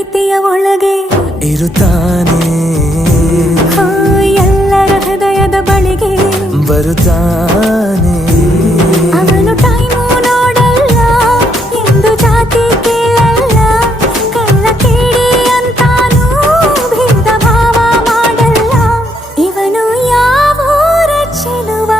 ಪ್ರೀತಿಯ ಒಳಗೆ ಇರುತ್ತಾನೆ, ಎಲ್ಲರ ಹೃದಯದ ಬಳಿಗೆ ಬರುತ್ತಾನೆ. ಅವನು ಟೈಮು ನೋಡಲ್ಲ, ಎಂದು ಜಾತಿ ಕೇಳಲ್ಲ, ಕಳ್ಳ ಕೇಳಿ ಅಂತಾನೂ ಭೇದ ಭಾವ ಮಾಡಲ್ಲ. ಇವನು ಯಾವ ಚೆಲುವ